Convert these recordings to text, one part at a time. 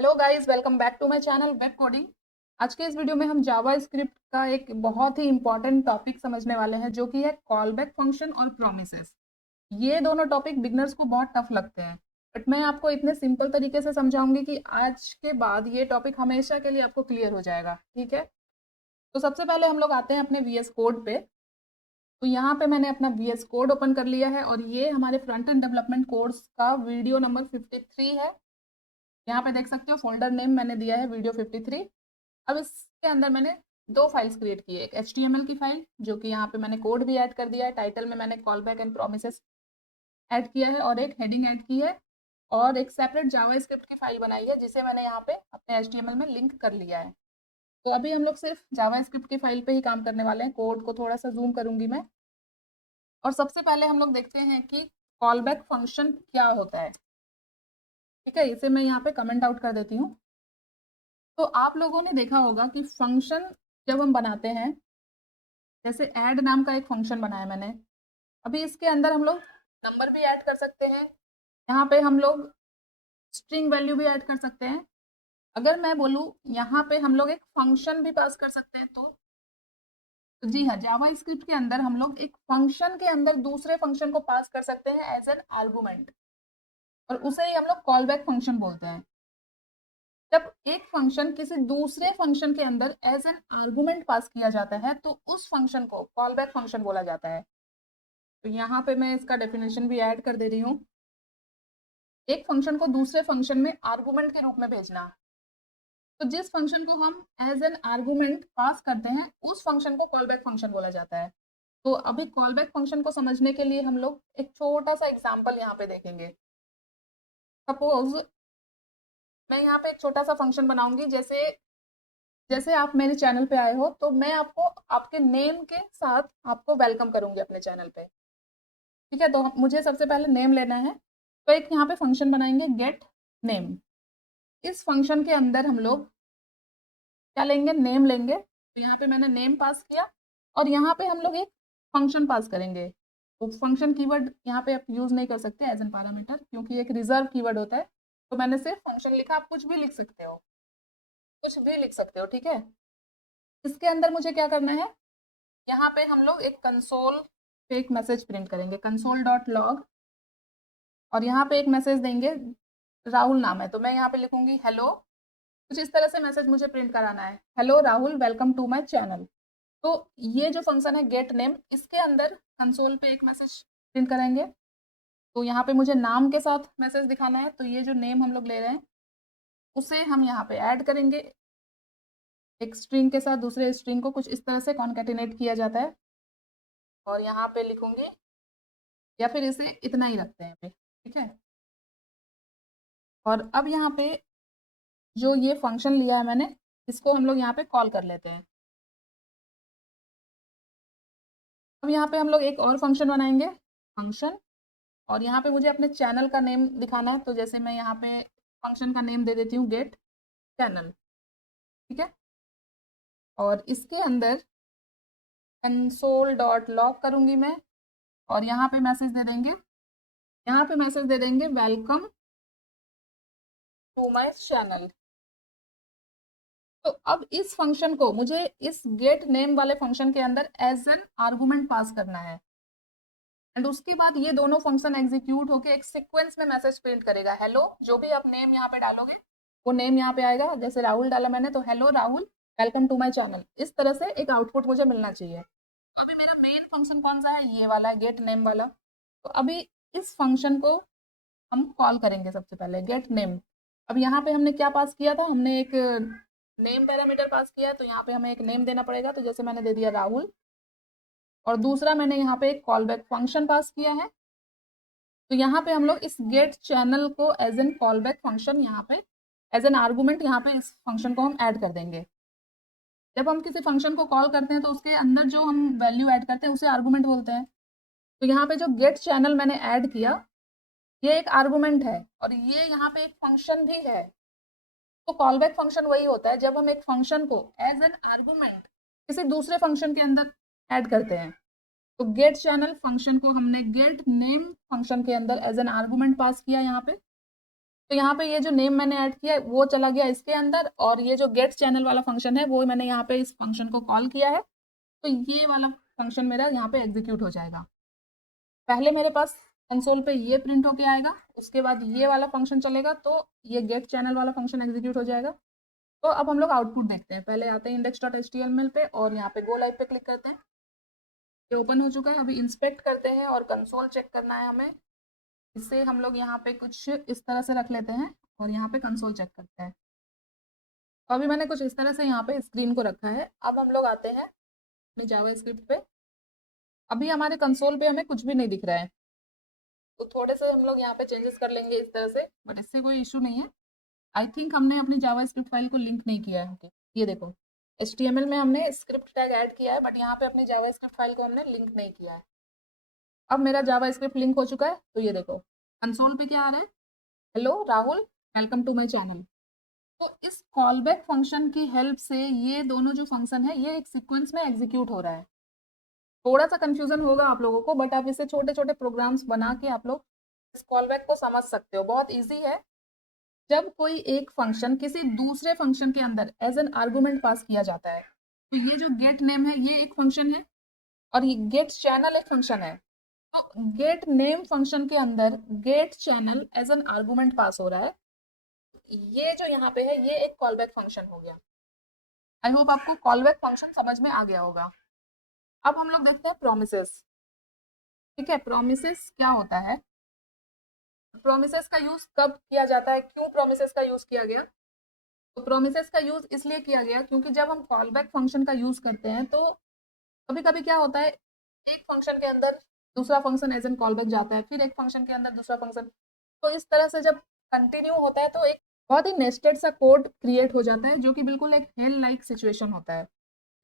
Hello guys, welcome back to my channel web coding. आज के इस वीडियो में हम जावा स्क्रिप्ट का एक बहुत ही इंपॉर्टेंट टॉपिक समझने वाले हैं, जो कि है कॉल बैक फंक्शन और प्रोमिसेस। ये दोनों टॉपिक बिगनर्स को बहुत टफ लगते हैं, बट मैं आपको इतने सिंपल तरीके से समझाऊंगी कि आज के बाद ये टॉपिक हमेशा के लिए आपको क्लियर हो जाएगा। ठीक है, तो सबसे पहले हम लोग आते हैं अपने वीएस कोड पे। तो यहाँ पे मैंने अपना वीएस कोड ओपन कर लिया है और ये हमारे फ्रंट एंड डेवलपमेंट कोर्स का वीडियो नंबर 53 है। यहाँ पे देख सकते हो फोल्डर नेम मैंने दिया है वीडियो 53। अब इसके अंदर मैंने दो फाइल्स क्रिएट की है, एक HTML की फाइल जो कि यहाँ पे मैंने कोड भी ऐड कर दिया है, टाइटल में मैंने call back and promises add किया है और एक हेडिंग ऐड की है, और एक सेपरेट जावा स्क्रिप्ट की फाइल बनाई है जिसे मैंने यहाँ पे अपने HTML में लिंक कर लिया है। तो अभी हम लोग सिर्फ जावा स्क्रिप्ट की फाइल पे ही काम करने वाले हैं। कोड को थोड़ा सा जूम करूंगी मैं, और सबसे पहले हम लोग देखते हैं कि कॉल बैक फंक्शन क्या होता है। ठीक है, इसे मैं यहाँ पे कमेंट आउट कर देती हूँ। तो आप लोगों ने देखा होगा कि फंक्शन जब हम बनाते हैं, जैसे ऐड नाम का एक फंक्शन बनाया मैंने, अभी इसके अंदर हम लोग नंबर भी ऐड कर सकते हैं, यहाँ पे हम लोग स्ट्रिंग वैल्यू भी ऐड कर सकते हैं। अगर मैं बोलूँ यहाँ पे हम लोग एक फंक्शन भी पास कर सकते हैं, तो जी हाँ, जावा स्क्रिप्ट के अंदर हम लोग एक फंक्शन के अंदर दूसरे फंक्शन को पास कर सकते हैं एज एन आर्गुमेंट, और उसे ही हम लोग कॉल बैक फंक्शन बोलते हैं। जब एक फंक्शन किसी दूसरे फंक्शन के अंदर एज एन आर्गुमेंट पास किया जाता है तो उस फंक्शन को कॉल बैक फंक्शन बोला जाता है। तो यहाँ पे मैं इसका डेफिनेशन भी ऐड कर दे रही हूँ। एक फंक्शन को दूसरे फंक्शन में आर्गुमेंट के रूप में भेजना, तो जिस फंक्शन को हम एज एन आर्गुमेंट पास करते हैं उस फंक्शन को कॉल बैक फंक्शन बोला जाता है। तो अभी कॉल बैक फंक्शन को समझने के लिए हम लोग एक छोटा सा एग्जाम्पल यहाँ पे देखेंगे। सपोज मैं यहाँ पे एक छोटा सा फंक्शन बनाऊंगी, जैसे जैसे आप मेरे चैनल पे आए हो तो मैं आपको आपके नेम के साथ आपको वेलकम करूंगी अपने चैनल पे। ठीक है, तो मुझे सबसे पहले नेम लेना है, तो एक यहाँ पे फंक्शन बनाएंगे गेट नेम। इस फंक्शन के अंदर हम लोग क्या लेंगे, नेम लेंगे। तो यहाँ पे मैंने नेम पास किया, और यहाँ पे हम लोग एक फंक्शन पास करेंगे। तो फंक्शन कीवर्ड यहाँ पे आप यूज नहीं कर सकते एज एन पैरामीटर, क्योंकि एक रिजर्व कीवर्ड होता है। तो मैंने सिर्फ फंक्शन लिखा, आप कुछ भी लिख सकते हो, कुछ भी लिख सकते हो। ठीक है, इसके अंदर मुझे क्या करना है, यहाँ पे हम लोग एक कंसोल पे एक मैसेज प्रिंट करेंगे, कंसोल डॉट लॉग, और यहाँ पे एक मैसेज देंगे, राहुल नाम है तो मैं यहाँ पे लिखूंगी हेलो। कुछ इस तरह से मैसेज मुझे प्रिंट कराना है, hello Rahul, welcome to my channel. तो ये जो फंक्शन है गेट नेम, इसके अंदर कंसोल पे एक मैसेज प्रिंट करेंगे। तो यहाँ पे मुझे नाम के साथ मैसेज दिखाना है, तो ये जो नेम हम लोग ले रहे हैं उसे हम यहाँ पे ऐड करेंगे। एक स्ट्रिंग के साथ दूसरे स्ट्रिंग को कुछ इस तरह से कॉन्केटिनेट किया जाता है, और यहाँ पे लिखूंगी, या फिर इसे इतना ही रखते हैं पे। ठीक है, और अब यहाँ पे जो ये फंक्शन लिया है मैंने, इसको हम लोग यहाँ पे कॉल कर लेते हैं। अब यहाँ पे हम लोग एक और फंक्शन बनाएंगे, फंक्शन, और यहाँ पे मुझे अपने चैनल का नेम दिखाना है, तो जैसे मैं यहाँ पे फंक्शन का नेम दे देती हूँ गेट चैनल। ठीक है, और इसके अंदर कंसोल डॉट लॉग करूंगी मैं, और यहाँ पे मैसेज दे देंगे, यहाँ पे मैसेज दे देंगे वेलकम टू माय चैनल। तो अब इस फंक्शन को मुझे इस गेट नेम वाले फंक्शन के अंदर एज एन आर्गुमेंट पास करना है, एंड उसके बाद ये दोनों फंक्शन एग्जीक्यूट होके एक सीक्वेंस में मैसेज प्रिंट करेगा, हेलो, जो भी आप नेम यहाँ पे डालोगे वो नेम यहाँ पे आएगा। जैसे राहुल डाला मैंने तो hello Rahul, welcome to my channel. इस तरह से एक आउटपुट मुझे मिलना चाहिए। अभी मेरा मेन फंक्शन कौन सा है, ये वाला गेट नेम वाला। तो अभी इस फंक्शन को हम कॉल करेंगे सबसे पहले गेट नेम। अब यहाँ पे हमने क्या पास किया था, हमने एक नेम पैरामीटर पास किया है, तो यहाँ पे हमें एक नेम देना पड़ेगा, तो जैसे मैंने दे दिया राहुल, और दूसरा मैंने यहाँ पे एक कॉल बैक फंक्शन पास किया है। तो यहाँ पे हम लोग इस गेट चैनल को as an callback function, यहाँ पे एज एन आर्गूमेंट यहाँ पे इस फंक्शन को हम ऐड कर देंगे। जब हम किसी फंक्शन को कॉल करते हैं तो उसके अंदर जो हम वैल्यू ऐड करते हैं उसे आर्गूमेंट बोलते हैं। तो यहाँ पे जो गेट चैनल मैंने ऐड किया, ये एक आर्गूमेंट है, और ये यहाँ पे एक फंक्शन भी है। तो कॉल बैक फंक्शन वही होता है जब हम एक फंक्शन को एज एन आर्गूमेंट किसी दूसरे फंक्शन के अंदर ऐड करते हैं। तो गेट चैनल फंक्शन को हमने गेट नेम फंक्शन के अंदर एज एन आर्गूमेंट पास किया यहाँ पे, तो यहाँ पे ये जो नेम मैंने ऐड किया है वो चला गया इसके अंदर, और ये जो गेट चैनल वाला फंक्शन है वो मैंने यहाँ पे इस फंक्शन को कॉल किया है, तो ये वाला फंक्शन मेरा यहाँ पे एग्जीक्यूट हो जाएगा। पहले मेरे पास कंसोल पे ये प्रिंट होके आएगा, उसके बाद ये वाला फंक्शन चलेगा तो ये गेट चैनल वाला फंक्शन एग्जीक्यूट हो जाएगा। तो अब हम लोग आउटपुट देखते हैं। पहले आते हैं index.html पे और यहाँ पे गो लाइव पे क्लिक करते हैं। ये ओपन हो चुका है। अभी इंस्पेक्ट करते हैं और कंसोल चेक करना है हमें। इसे हम लोग यहाँ पे कुछ इस तरह से रख लेते हैं और यहाँ पे कंसोल चेक करते हैं। तो अभी मैंने कुछ इस तरह से यहाँ पे स्क्रीन को रखा है। अब हम लोग आते हैं अपने जावास्क्रिप्ट पे। अभी हमारे कंसोल पे हमें कुछ भी नहीं दिख रहा है, तो थोड़े से हम लोग यहाँ पे चेंजेस कर लेंगे इस तरह से, बट इससे कोई इशू नहीं है। आई थिंक हमने अपनी जावास्क्रिप्ट फाइल को लिंक नहीं किया है। ओके, ये देखो HTML में हमने स्क्रिप्ट टैग ऐड किया है, बट यहाँ पे अपनी जावास्क्रिप्ट फाइल को हमने लिंक नहीं किया है। अब मेरा जावास्क्रिप्ट लिंक हो चुका है, तो ये देखो कंसोल पे क्या आ रहा है, hello Rahul, welcome to my channel. तो इस कॉलबैक फंक्शन की हेल्प से ये दोनों जो फंक्शन है ये एक सीक्वेंस में एग्जीक्यूट हो रहा है। थोड़ा सा कंफ्यूजन होगा आप लोगों को, बट आप इसे छोटे छोटे प्रोग्राम्स बना के आप लोग इस कॉलबैक को समझ सकते हो। बहुत ईजी है। जब कोई एक फंक्शन किसी दूसरे फंक्शन के अंदर एज एन आर्गुमेंट पास किया जाता है, तो ये जो गेट नेम है ये एक फंक्शन है और ये गेट चैनल एक फंक्शन है। तो गेट नेम फंक्शन के अंदर get channel as an argument pass हो रहा है। ये जो यहाँ पे है ये एक कॉलबैक फंक्शन हो गया। आई होप आपको कॉलबैक फंक्शन समझ में आ गया होगा। अब हम लोग देखते हैं प्रोमिसेस। ठीक है, प्रोमिसेस क्या होता है, प्रोमिसेस का यूज कब किया जाता है, क्यों प्रोमिसेस का यूज किया गया। तो प्रोमिसेस का यूज इसलिए किया गया क्योंकि जब हम कॉलबैक फंक्शन का यूज करते हैं तो कभी कभी क्या होता है, एक फंक्शन के अंदर दूसरा फंक्शन एज एन कॉलबैक जाता है, फिर एक फंक्शन के अंदर दूसरा फंक्शन, तो इस तरह से जब कंटिन्यू होता है तो एक बहुत ही नेस्टेड सा कोड क्रिएट हो जाता है, जो कि बिल्कुल एक हेल लाइक सिचुएशन होता है,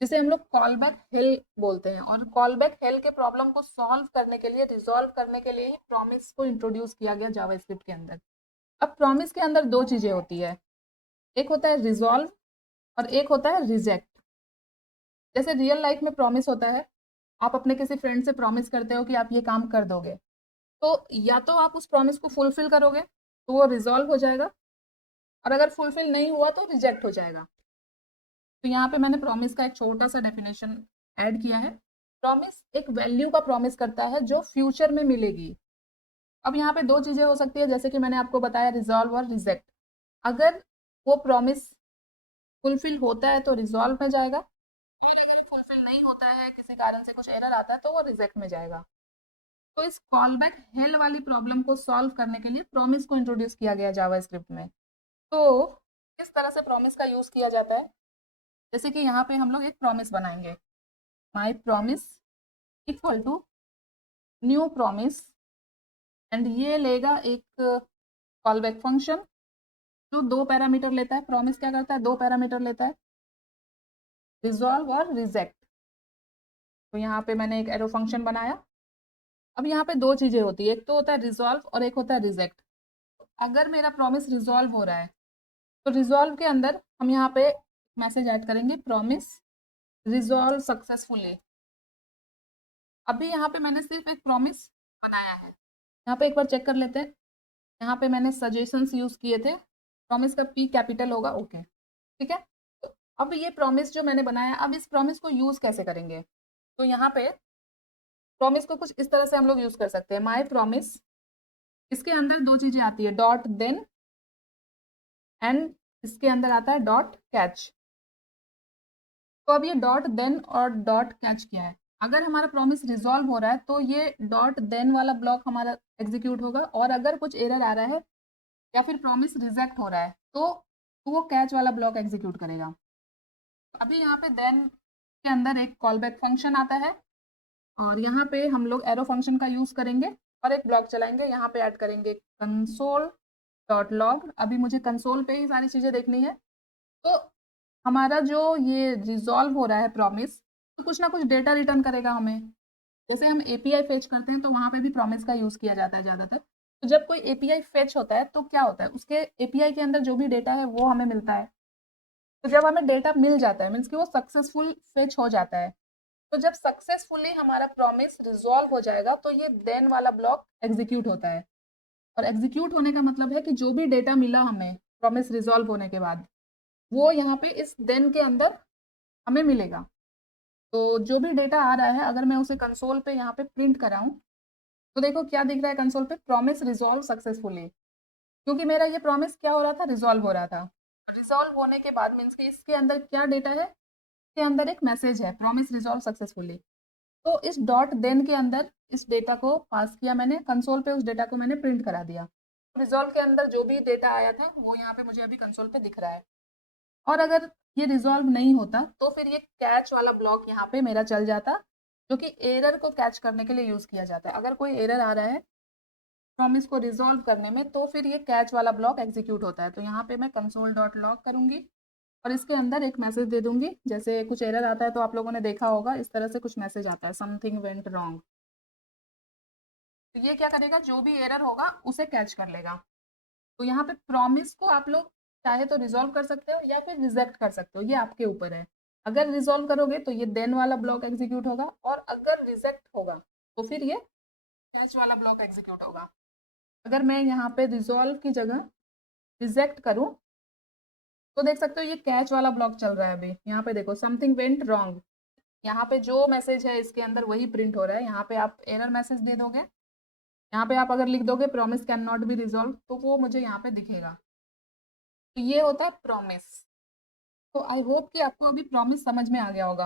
जिसे हम लोग कॉलबैक हेल बोलते हैं। और कॉलबैक हेल के प्रॉब्लम को सॉल्व करने के लिए, रिजॉल्व करने के लिए ही प्रॉमिस को इंट्रोड्यूस किया गया जावास्क्रिप्ट के अंदर। अब प्रॉमिस के अंदर दो चीजें होती है, एक होता है रिजॉल्व और एक होता है रिजेक्ट। जैसे रियल लाइफ में प्रॉमिस होता है, आप अपने किसी फ्रेंड से प्रॉमिस करते हो कि आप ये काम कर दोगे, तो या तो आप उस प्रॉमिस को फुलफिल करोगे तो वो रिजॉल्व हो जाएगा, और अगर फुलफिल नहीं हुआ तो रिजेक्ट हो जाएगा। तो यहाँ पे मैंने प्रॉमिस का एक छोटा सा डेफिनेशन ऐड किया है। प्रॉमिस एक वैल्यू का प्रॉमिस करता है जो फ्यूचर में मिलेगी। अब यहाँ पे दो चीजें हो सकती है, जैसे कि मैंने आपको बताया रिजॉल्व और रिजेक्ट। अगर वो प्रॉमिस फुलफिल होता है तो रिजॉल्व में जाएगा, फुलफिल नहीं होता है, किसी कारण से कुछ एरर आता है, तो वो रिजेक्ट में जाएगा। तो इस कॉलबैक हेल वाली प्रॉब्लम को सॉल्व करने के लिए प्रॉमिस को इंट्रोड्यूस किया गया जावास्क्रिप्ट में। तो किस तरह से प्रॉमिस का यूज किया जाता है, जैसे कि यहाँ पे हम लोग एक प्रॉमिस बनाएंगे, my promise equal to new promise, and ये लेगा एक कॉलबैक फंक्शन जो दो पैरामीटर लेता है। प्रॉमिस क्या करता है, दो पैरामीटर लेता है, रिजॉल्व और रिजेक्ट। तो यहाँ पे मैंने एक एरो फंक्शन बनाया। अब यहाँ पे दो चीजें होती है, एक तो होता है रिजॉल्व और एक होता है रिजेक्ट। अगर मेरा प्रॉमिस रिजॉल्व हो रहा है तो रिजॉल्व के अंदर हम यहाँ पे मैसेज ऐड करेंगे, प्रॉमिस रिजॉल्व सक्सेसफुली। अभी यहाँ पे मैंने सिर्फ एक प्रॉमिस बनाया है। यहाँ पे एक बार चेक कर लेते हैं। यहाँ पे मैंने सजेशंस यूज किए थे, प्रॉमिस का P कैपिटल होगा, ओके ठीक है। तो अब ये प्रॉमिस जो मैंने बनाया, अब इस प्रॉमिस को यूज कैसे करेंगे, तो यहाँ पे प्रॉमिस को कुछ इस तरह से हम लोग यूज कर सकते हैं, माई प्रॉमिस, इसके अंदर दो चीजें आती है, डॉट देन एंड इसके अंदर आता है डॉट कैच। तो अब ये डॉट देन और डॉट कैच क्या है, अगर हमारा प्रॉमिस रिजॉल्व हो रहा है तो ये डॉट देन वाला ब्लॉक हमारा एग्जीक्यूट होगा, और अगर कुछ एरर आ रहा है या फिर प्रॉमिस रिजेक्ट हो रहा है तो वो कैच वाला ब्लॉक एग्जीक्यूट करेगा। अभी यहाँ पे देन के अंदर एक कॉलबैक फंक्शन आता है, और यहाँ पे हम लोग एरो फंक्शन का यूज करेंगे और एक ब्लॉक चलाएंगे। यहाँ पे ऐड करेंगे कंसोल डॉट लॉग। अभी मुझे कंसोल पे ही सारी चीजें देखनी है। तो हमारा जो ये रिजॉल्व हो रहा है प्रॉमिस, तो कुछ ना कुछ डेटा रिटर्न करेगा हमें। जैसे हम एपीआई फेच करते हैं तो वहाँ पे भी प्रॉमिस का यूज किया जाता है ज़्यादातर। तो जब कोई एपीआई फेच होता है तो क्या होता है, उसके एपीआई के अंदर जो भी डेटा है वो हमें मिलता है। तो जब हमें डेटा मिल जाता है मीन्स कि वो सक्सेसफुल फेच हो जाता है, तो जब सक्सेसफुली हमारा प्रॉमिस रिजॉल्व हो जाएगा तो ये देन वाला ब्लॉक एग्जीक्यूट होता है। और एग्जीक्यूट होने का मतलब है कि जो भी डेटा मिला हमें प्रॉमिस रिजॉल्व होने के बाद, वो यहाँ पे इस देन के अंदर हमें मिलेगा। तो जो भी डेटा आ रहा है, अगर मैं उसे कंसोल पे यहाँ पे प्रिंट कराऊं, तो देखो क्या दिख रहा है कंसोल पे, प्रॉमिस रिजॉल्व सक्सेसफुली। क्योंकि मेरा ये प्रॉमिस क्या हो रहा था, रिजॉल्व हो रहा था। रिजॉल्व होने के बाद मीन्स कि इसके अंदर क्या डेटा है, इसके अंदर एक मैसेज है, प्रॉमिस रिजॉल्व सक्सेसफुली। तो इस डॉट देन के अंदर इस डेटा को पास किया मैंने कंसोल पे, उस डेटा को मैंने प्रिंट करा दिया। रिजॉल्व के अंदर जो भी डेटा आया था वो यहाँ पे मुझे अभी कंसोल पे दिख रहा है। और अगर ये रिजॉल्व नहीं होता तो फिर ये कैच वाला ब्लॉक यहाँ पे मेरा चल जाता, जो कि एरर को कैच करने के लिए यूज किया जाता है। अगर कोई एरर आ रहा है प्रॉमिस को रिजॉल्व करने में, तो फिर ये कैच वाला ब्लॉक एग्जीक्यूट होता है। तो यहाँ पे मैं कंसोल डॉट लॉग करूंगी और इसके अंदर एक मैसेज दे दूंगी। जैसे कुछ एरर आता है तो आप लोगों ने देखा होगा, इस तरह से कुछ मैसेज आता है, समथिंग वेंट रॉन्ग। तो ये क्या करेगा, जो भी एरर होगा उसे कैच कर लेगा। तो यहाँ पे प्रॉमिस को आप लोग चाहे तो रिजॉल्व कर सकते हो या फिर रिजेक्ट कर सकते हो, ये आपके ऊपर है। अगर रिजॉल्व करोगे तो ये देन वाला ब्लॉक एग्जीक्यूट होगा, और अगर रिजेक्ट होगा तो फिर ये कैच वाला ब्लॉक एग्जीक्यूट होगा। अगर मैं यहाँ पे रिजॉल्व की जगह रिजेक्ट करूँ, तो देख सकते हो ये कैच वाला ब्लॉक चल रहा है। अभी यहाँ पे देखो समथिंग वेंट रॉन्ग, यहाँ पे जो मैसेज है इसके अंदर वही प्रिंट हो रहा है। यहाँ पे आप एरर मैसेज दे दोगे, यहाँ पे आप अगर लिख दोगे promise can not be resolve, तो वो मुझे यहाँ पे दिखेगा। तो ये होता है प्रॉमिस। तो आई होप कि आपको अभी प्रॉमिस समझ में आ गया होगा।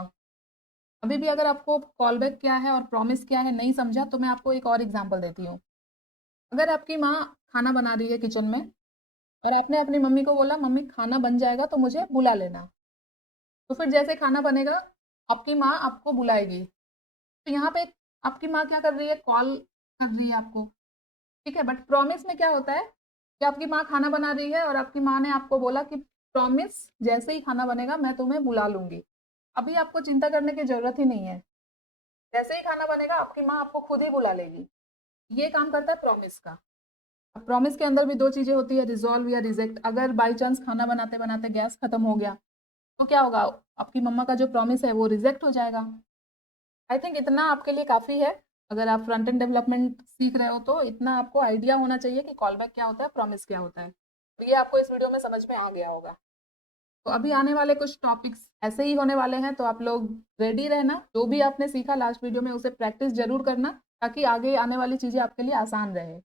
अभी भी अगर आपको कॉल बैक क्या है और प्रॉमिस क्या है नहीं समझा, तो मैं आपको एक और एग्जांपल देती हूँ। अगर आपकी माँ खाना बना रही है किचन में, और आपने अपनी मम्मी को बोला मम्मी खाना बन जाएगा तो मुझे बुला लेना, तो फिर जैसे खाना बनेगा आपकी माँ आपको बुलाएगी। तो यहाँ पे आपकी माँ क्या कर रही है, कॉल कर रही है आपको, ठीक है। बट प्रॉमिस में क्या होता है कि आपकी माँ खाना बना रही है और आपकी माँ ने आपको बोला कि प्रॉमिस जैसे ही खाना बनेगा मैं तुम्हें बुला लूंगी। अभी आपको चिंता करने की जरूरत ही नहीं है, जैसे ही खाना बनेगा आपकी माँ आपको खुद ही बुला लेगी। ये काम करता है प्रॉमिस का। अब प्रॉमिस के अंदर भी दो चीजें होती है, रिजॉल्व या रिजेक्ट। अगर बाई चांस खाना बनाते बनाते गैस खत्म हो गया, तो क्या होगा, आपकी मम्मा का जो प्रॉमिस है वो रिजेक्ट हो जाएगा। आई थिंक इतना आपके लिए काफ़ी है। अगर आप फ्रंट एंड डेवलपमेंट सीख रहे हो तो इतना आपको आइडिया होना चाहिए कि कॉल बैक क्या होता है, प्रॉमिस क्या होता है। तो ये आपको इस वीडियो में समझ में आ गया होगा। तो अभी आने वाले कुछ टॉपिक्स ऐसे ही होने वाले हैं, तो आप लोग रेडी रहना। जो भी आपने सीखा लास्ट वीडियो में उसे प्रैक्टिस जरूर करना, ताकि आगे आने वाली चीज़ें आपके लिए आसान रहे।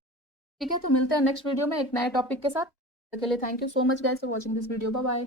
ठीक है, तो मिलते हैं नेक्स्ट वीडियो में एक नए टॉपिक के साथ। तब तक के लिए thank you so much guys for watching this video. Bye bye.